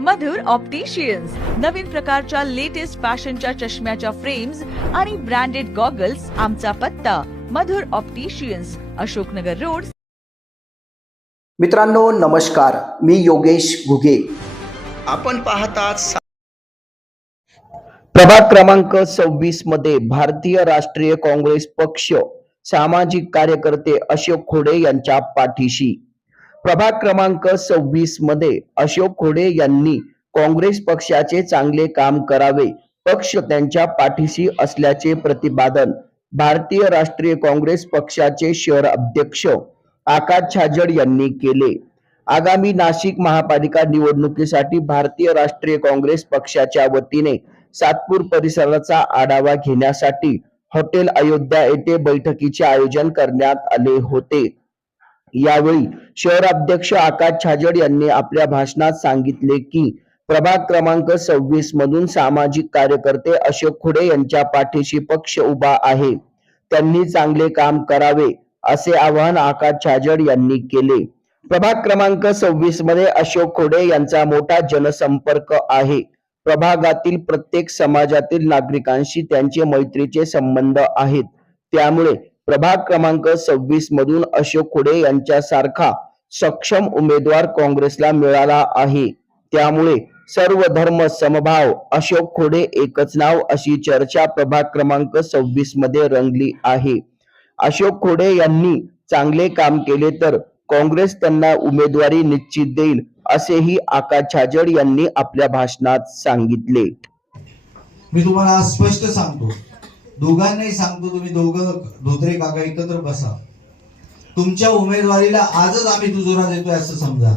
मधुर opticians नवीन प्रकारच्या latest फॅशनच्या चष्म्याच्या फ्रेम्स आणि ब्रँडेड गॉगल्स आमचा पत्ता. Madhur opticians Ashoknagar road. मित्रांनो नमस्कार. मी योगेश घुगे. आपण पाहतात प्रभाग क्रमांक सव्वीसमध्ये भारतीय राष्ट्रीय काँग्रेस पक्ष सामाजिक कार्यकर्ते अशोक खोडे यांच्या पाठीशी. प्रभाग क्रमांक सव्वीसमध्ये अशोक खोडे यांनी काँग्रेस पक्षाचे चांगले काम करावे. पक्ष त्यांच्या पाठीशी असल्याचे प्रतिपादन भारतीय राष्ट्रीय काँग्रेस पक्षाचे शहर अध्यक्ष आकाश छाजड यांनी केले. आगामी नाशिक महापालिका निवडणुकीसाठी भारतीय राष्ट्रीय काँग्रेस पक्षाच्या वतीने सातपूर परिसराचा आढावा घेण्यासाठी हॉटेल अयोध्या येथे बैठकीचे आयोजन करण्यात आले होते. यावेळी शहर अध्यक्ष आकाश छाजड यांनी आपल्या भाषणात सांगितले की प्रभाग क्रमांक सव्वीस मधून सामाजिक कार्यकर्ते अशोक खुडे यांच्या पाठीशी पक्ष उभा आहे. त्यांनी चांगले काम करावे असे आवाहन आकाश छाजड यांनी केले. प्रभाग क्रमांक सव्वीसमध्ये अशोक खोडे यांचा मोठा जनसंपर्क आहे. प्रभागातील प्रत्येक समाजातील नागरिकांशी त्यांचे मैत्रीचे संबंध आहेत. त्यामुळे प्रभाग क्रमांक सव्वीस मधून अशोक खोडे यांच्यासारखा सक्षम उमेदवार काँग्रेसला मिळाला आहे. त्यामुळे सर्व धर्म समभाव अशोक खोडे एकच नाव अशी चर्चा प्रभाग क्रमांक सव्वीसमध्ये रंगली आहे. अशोक खोडे यांनी चांगले काम केले तर काँग्रेस त्यांना उमेदवारी निश्चित देईल असेही आकाश छाजड यांनी आपल्या भाषणात सांगितले. मी तुम्हाला स्पष्ट सांगतो दोघांनाही सांगतो तुम्ही दोघं धोत्रे काका एकत्र बसा. तुमच्या उमेदवारीला आजच आम्ही दुजोरा देतोय असं समजा.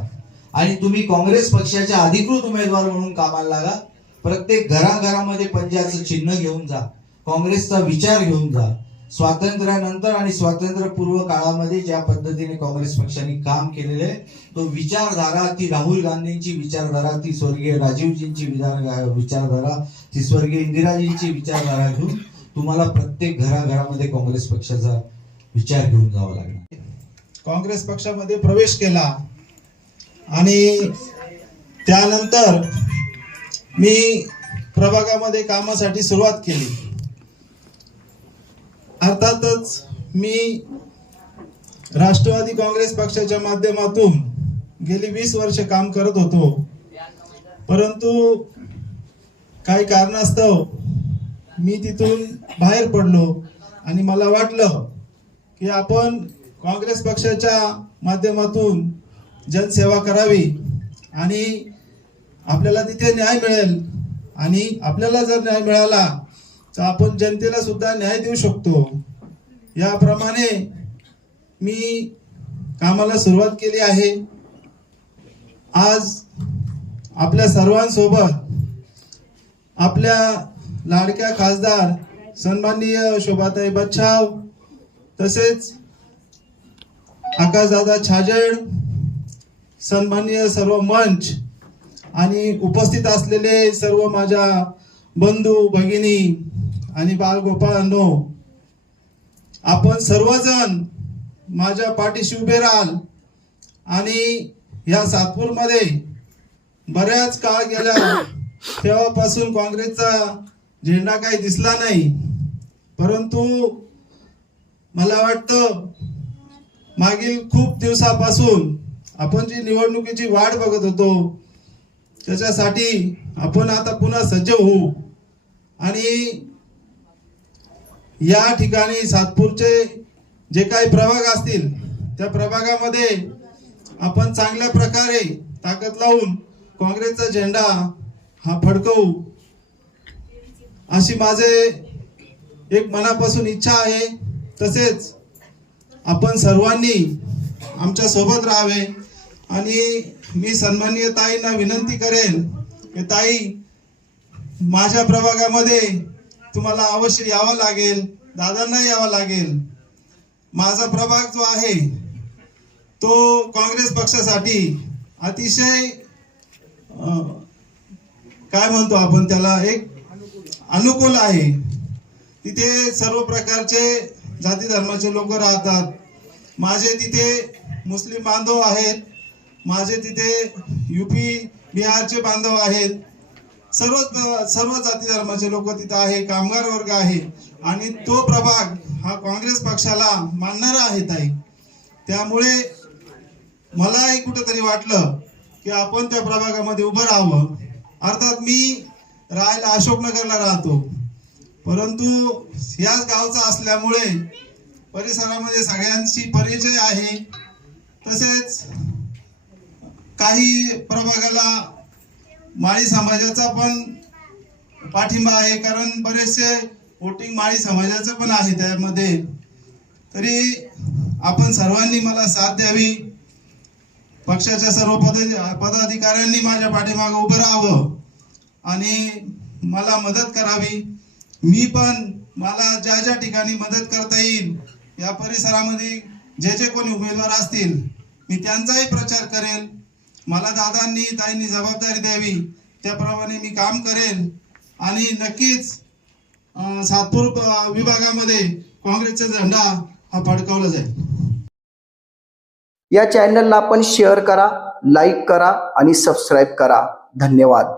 आणि तुम्ही काँग्रेस पक्षाच्या अधिकृत उमेदवार म्हणून कामाला लागा. प्रत्येक घराघरामध्ये पंजाचं चिन्ह घेऊन जा. काँग्रेसचा विचार घेऊन जा. स्वातंत्र्यानंतर आणि स्वातंत्र्यपूर्व काळामध्ये ज्या पद्धतीने काँग्रेस पक्षाने काम केलेले आहे तो विचारधारा ती राहुल गांधींची विचारधारा ती स्वर्गीय राजीवजींची विचार विचारधारा ती स्वर्गीय इंदिराजींची विचारधारा घेऊन तुम्हाला प्रत्येक घराघरामध्ये काँग्रेस पक्षाचा विचार घेऊन जावा लागणार. काँग्रेस पक्षामध्ये प्रवेश केला आणि त्यानंतर मी प्रभागामध्ये कामासाठी सुरुवात केली. अर्थातच मी राष्ट्रवादी काँग्रेस पक्षाच्या माध्यमातून गेली वीस वर्ष काम करत होतो. परंतु काही कारणास्तव मी तिथून बाहेर पडलो आणि मला वाटलं की आपण काँग्रेस पक्षाच्या माध्यमातून जनसेवा करावी आणि आपल्याला तिथे न्याय मिळेल आणि आपल्याला जर न्याय मिळाला तर आपण जनतेला सुद्धा न्याय देऊ शकतो. याप्रमाणे मी कामाला सुरुवात केली आहे. आज आपल्या सर्वांसोबत आपल्या लाडक्या खासदार सन्माननीय शोभाताई बच्छाव तसेच आकाशदादा छाजड सन्माननीय सर्व मंच आणि उपस्थित असलेले सर्व माझ्या बंधू भगिनी आणि बालगोपाळांनो आपण सर्वजण माझ्या पाठीशी उभे राहाल आणि या सातपूरमध्ये बऱ्याच काळ गेला तेव्हापासून काँग्रेसचा झेंडा काही दिसला नाही. परंतु मला वाटतं मागील खूप दिवसापासून आपण जी निवडणुकीची वाट बघत होतो त्याच्यासाठी आपण आता पुन्हा सज्ज होऊ. आणि या ठिकाणी सातपूरचे जे काही प्रभाग असतील त्या प्रभागामध्ये आपण चांगल्या प्रकारे ताकद लावून काँग्रेसचा झेंडा हा फडकवू. अशी माझे एक मनापासून इच्छा आहे. तसेच आपण सर्वांनी आमच्यासोबत राहावे. आणि मी सन्माननीय ताईंना विनंती करेन की ताई माझ्या प्रभागामध्ये तुम्हाला अवश्य यावं लागेल. दादांना यावं लागेल. माझा प्रभाग जो आहे तो काँग्रेस पक्षासाठी अतिशय काय म्हणतो आपण त्याला एक अनुकूल आहे. तिथे सर्व प्रकारचे जाती धर्माचे लोक राहतात. माझे तिथे मुस्लिम बांधव आहेत. माझे तिथे युपी बिहारचे बांधव आहेत. सर्व सर्व जाती धर्माचे लोक तिथं आहे कामगार वर्ग आहे. आणि तो प्रभाग हा काँग्रेस पक्षाला मानणारा आहे ताई. त्यामुळे मलाही कुठंतरी वाटलं की आपण त्या प्रभागामध्ये उभं राहावं. अर्थात मी राहायला अशोकनगरला राहतो. परंतु याच गावचा असल्यामुळे परिसरामध्ये सगळ्यांशी परिचय आहे. तसेच काही प्रभागाला माळी समाजाचा पण पाठिंबा आहे. कारण बरेचसे वोटिंग माळी समाजाचं पण आहे त्यामध्ये. तरी आपण सर्वांनी मला साथ द्यावी. पक्षाच्या सर्व पद पदाधिकाऱ्यांनी माझ्या पाठीमागं उभं राहावं. आणि मला मदत करावी. मी पण मला ज्या ज्या ठिकाणी मदत करता येईल या परिसरामध्ये जे जे कोणी उमेदवार असतील मी त्यांचाही प्रचार करेल. मला दादांनी ताईंनी जबाबदारी द्यावी. त्याप्रमाणे मी काम करेल. आणि नक्कीच सातपूर विभागामध्ये काँग्रेसचा झेंडा हा फडकावला जाईल. या चॅनलला आपण शेअर करा लाईक करा आणि सबस्क्राईब करा. धन्यवाद.